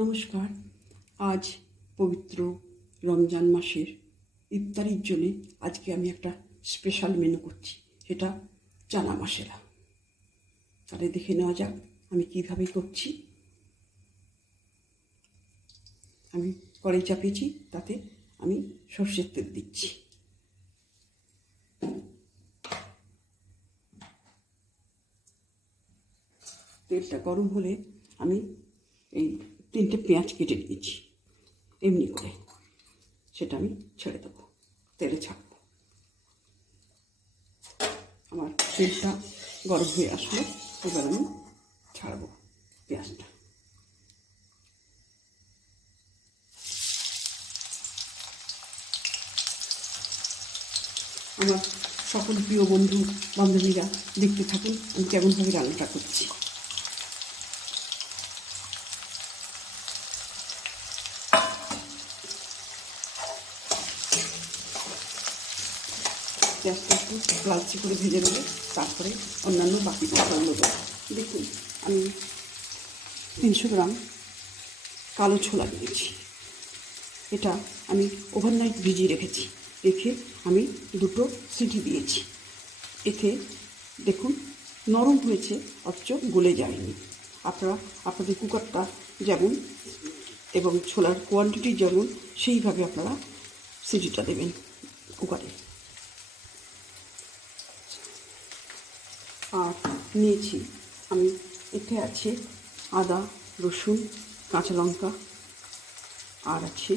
নমস্কার। আজ পবিত্র রমজান মাসের ইফতারির জন্য আজকে আমি একটা স্পেশাল মেনু করছি, সেটা চানা মশলা। তাহলে দেখে নেওয়া যাক আমি কীভাবে করছি। আমি কড়াই চাপিয়েছি, তাতে আমি সর্ষের তেল দিচ্ছি। তেলটা গরম হলে আমি এই 3টে পেঁয়াজ কেটে নিয়েছি এমনি করে, সেটা আমি ছেড়ে দেবো, তেলে ছাড়বো। আমার তেলটা গরম হয়ে আসলে এবার আমি ছাড়বো পেঁয়াজটা। আমার সকল প্রিয় বন্ধু বান্ধবীরা দেখতে থাকুন আমি কেমনভাবে রান্নাটা করছি। পেঁয়াজটা একটু লালচে করে ভেজে নেবে, তারপরে অন্যান্য বাকি মশলাগুলো দেবো। দেখুন আমি 300 গ্রাম কালো ছোলা নিয়েছি। এটা আমি ওভারনাইট ভিজিয়ে রেখেছি, রেখে আমি 2টো সিটি দিয়েছি। এতে দেখুন নরম হয়েছে, অথচ গলে যায়নি। আপনারা আপনাদের কুকারটা যেমন এবং ছোলার কোয়ান্টিটি যেমন, সেইভাবে আপনারা সিটিটা দেবেন কুকারে। আর নিয়েছি আমি, এতে আছে আদা, রসুন, কাঁচা লঙ্কা, আর আছে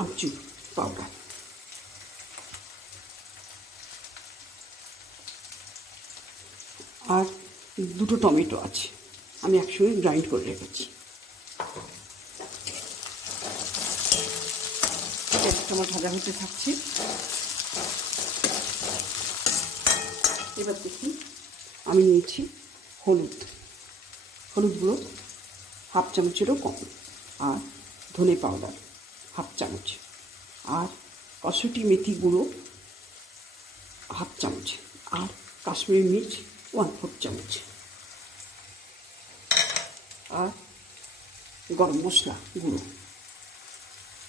আমচুর পাউডার। আর 2টো টমেটো আছে, আমি একসঙ্গে গ্রাইন্ড করে রেখেছি। আমার ভাজা হতে থাকছে। এবার দেখুন আমি নিয়েছি হলুদগুলো হাফ চামচেরও কম, আর ধনে পাউডার হাফ চামচ, আর কসুরি মেথি গুঁড়ো হাফ চামচ, আর কাশ্মীরি মির্চ 1/4 চামচ, আর গরম মশলা গুঁড়ো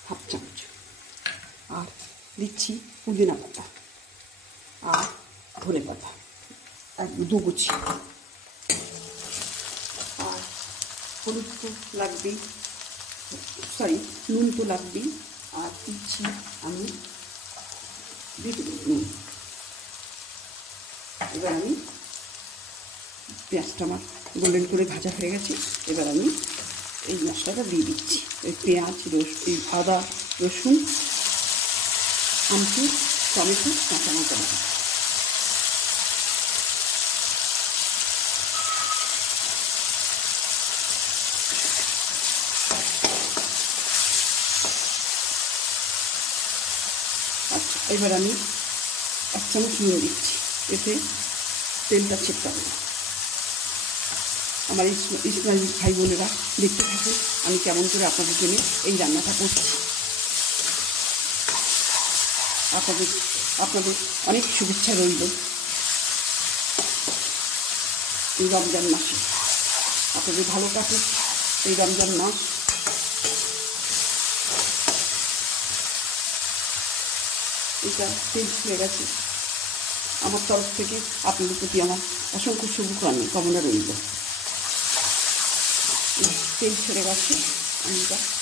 হাফ চামচ, আর দিচ্ছি পুদিনা পাতা আর ধনে পাতা 2 গুছি। আর হলুদ তো লাগবেই, নুন তো লাগবেই। আর দিচ্ছি আমি নুন। এবার আমি পেঁয়াজটা আমার গোল্ডেন করে ভাজা হয়ে গেছে, এবার আমি এই মশলাটা দিয়ে দিচ্ছি। ওই পেঁয়াজ, এই আদা, রসুন, আমচুর, টমেটো, কাঁচা লঙ্কা। আচ্ছা, এবার আমি 1 চামচ নুন দিচ্ছি, এতে তেলটা ছিটকাবে না। আমার ইসমাইল ভাই বোনেরা দেখতে থাকে আমি কেমন করে আপনাদের জন্য এই রান্নাটা করছি। আপনাদের অনেক শুভেচ্ছা রইল এই রমজান মাসে। আপনাদের ভালো কাটুক এই রমজান মাস। এটা তেল ছেড়ে গেছে, আমার তরফ থেকে আপনাদের প্রতি আমার অসংখ্য শুভকামনা রইল। তেল ছেড়ে গেছে, আমি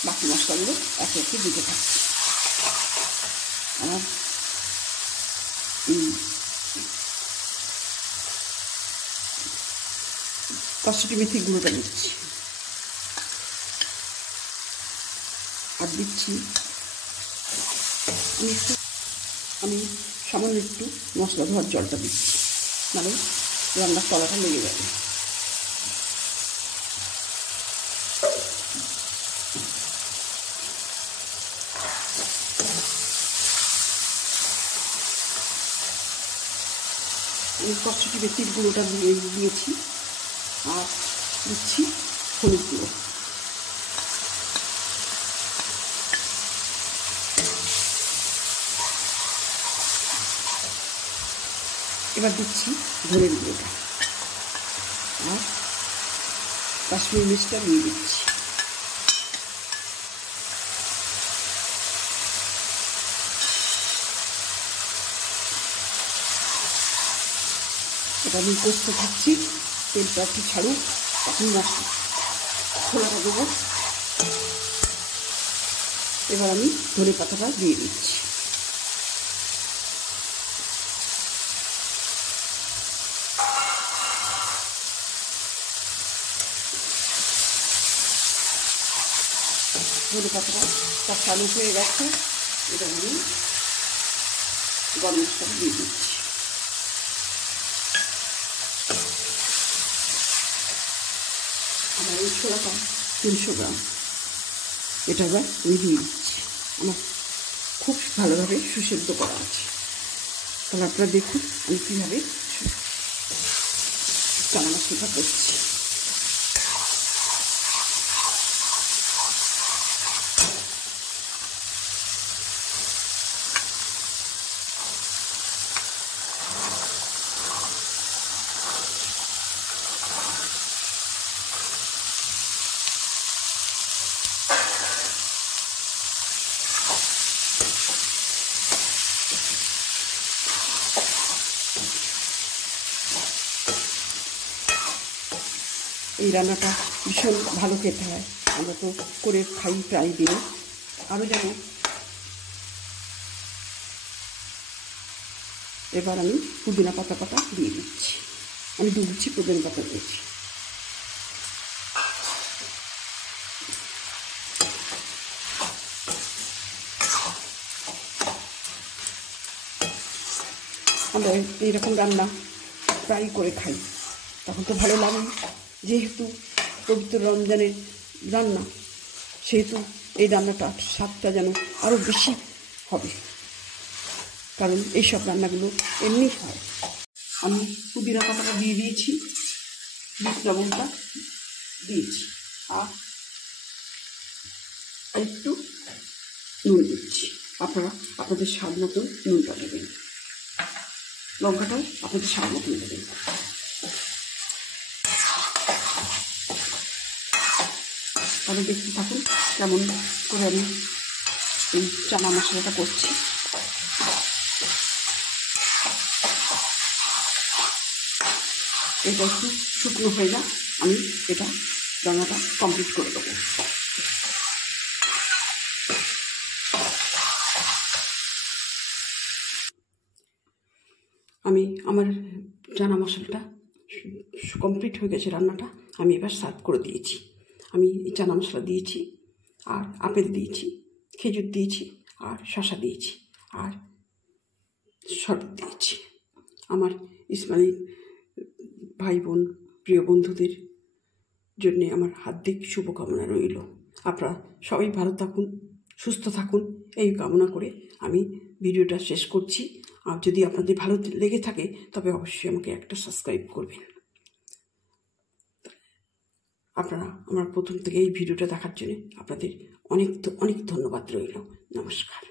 বাকি মশলাগুলো একে একে দিতে থাকছি। আমার কসুরি মেথি গুঁড়োটা দিচ্ছি, আর দিচ্ছি আমি সামান্য একটু মশলা ধোয়ার জলটা দিচ্ছি, মানে রান্নার তলাটা লেগে যাবে। আমি কসুরি মেথির গুঁড়োটা দিয়েছি, আর দিচ্ছি হলুদ গুঁড়ো। এবার দিচ্ছি ধনের গুঁড়োটা, আর কাশ্মীরি মির্চটা দিয়ে দিচ্ছি। এটা আমি কষতে থাকছি, তেলটা একটু ছাড়ুক, তখন ছোলাটা দেবো। এবার আমি ধনে পাতাটা দিয়ে দিচ্ছি। ধনে পাতাটা কষানো হয়ে গেছে, এটা আমি গরম মশলা দিয়ে দিচ্ছি। আমার এই ছোলাটা 300 গ্রাম, এটা এবার আমি দিয়ে দিচ্ছি। আমার খুব ভালোভাবে সুসেদ্ধ করা আছে। তাহলে আপনারা দেখুন আমি কীভাবে চানা মশলাটা করছি। এই রান্নাটা ভীষণ ভালো খেতে হয়, আমরা তো করে খাই প্রায় দিনে। আরও যেন এবার আমি পুদিনা পাতা দিয়ে দিচ্ছি। আমি 2 গুচ্ছি পুদিনা পাতা দিয়েছি। আমরা এইরকম রান্না প্রায় করে খাই, তখন তো ভালো লাগে। যেহেতু পবিত্র রমজানের রান্না, সেহেতু এই রান্নাটা স্বাদটা যেন আরও বেশি হবে, কারণ এইসব রান্নাগুলো এমনি হয়। আমি পুদিনা পাতাটা দিয়ে দিয়েছি, বিট লবণটা দিয়েছি, আর একটু নুন দিচ্ছি। আপনারা আপনাদের স্বাদ মতো নুনটা দেবেন, লঙ্কাটাও আপনাদের স্বাদ মতো দেবেন। তাহলে দেখতে থাকুন কেমন করে আমি এই চানা মশলাটা করছি। এটা একটু শুকনো হয়ে যাক, আমি এটা রান্নাটা কমপ্লিট করে দেবো। আমি আমার চানা মশলাটা কমপ্লিট হয়ে গেছে রান্নাটা, আমি এবার সার্ভ করে দিয়েছি। আমি এই চানা মশলা দিয়েছি, আর আপেল দিয়েছি, খেজুর দিয়েছি, আর শসা দিয়েছি, আর শরবত দিয়েছি। আমার ইসলামিক ভাই বোন প্রিয় বন্ধুদের জন্যে আমার হার্দিক শুভকামনা রইল। আপনারা সবাই ভালো থাকুন, সুস্থ থাকুন, এই কামনা করে আমি ভিডিওটা শেষ করছি। আর যদি আপনাদের ভালো লেগে থাকে তবে অবশ্যই আমাকে একটা সাবস্ক্রাইব করবেন। আপনারা আমার প্রথম থেকে এই ভিডিওটা দেখার জন্য আপনাদের অনেক অনেক ধন্যবাদ রইল। নমস্কার।